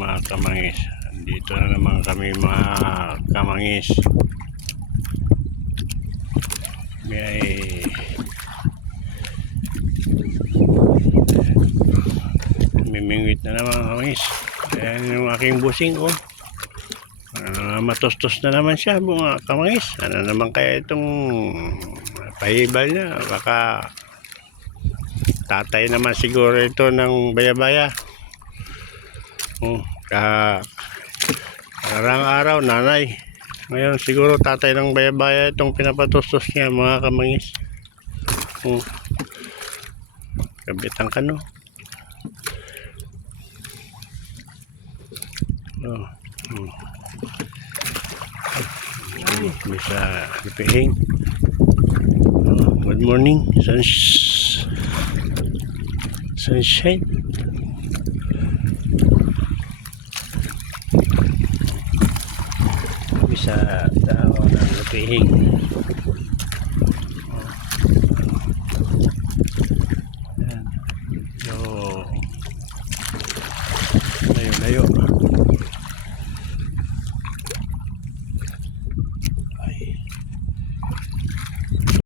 mga kamangis. Dito na naman kami mga kamangis. May mimingwit na naman kamangis. Ayan yung aking busing oh. Matustos na naman siya mga kamangis. Ano naman kaya itong pahibal niya? Baka tatay naman siguro ito ng baya-baya. Karang araw nanay, ngayon siguro tatay ng baya-baya itong pinapatustos niya mga kamangis. Kabitan ka no. Bisa lipihing. Good morning sunshine. Bisa tao ng lipihing.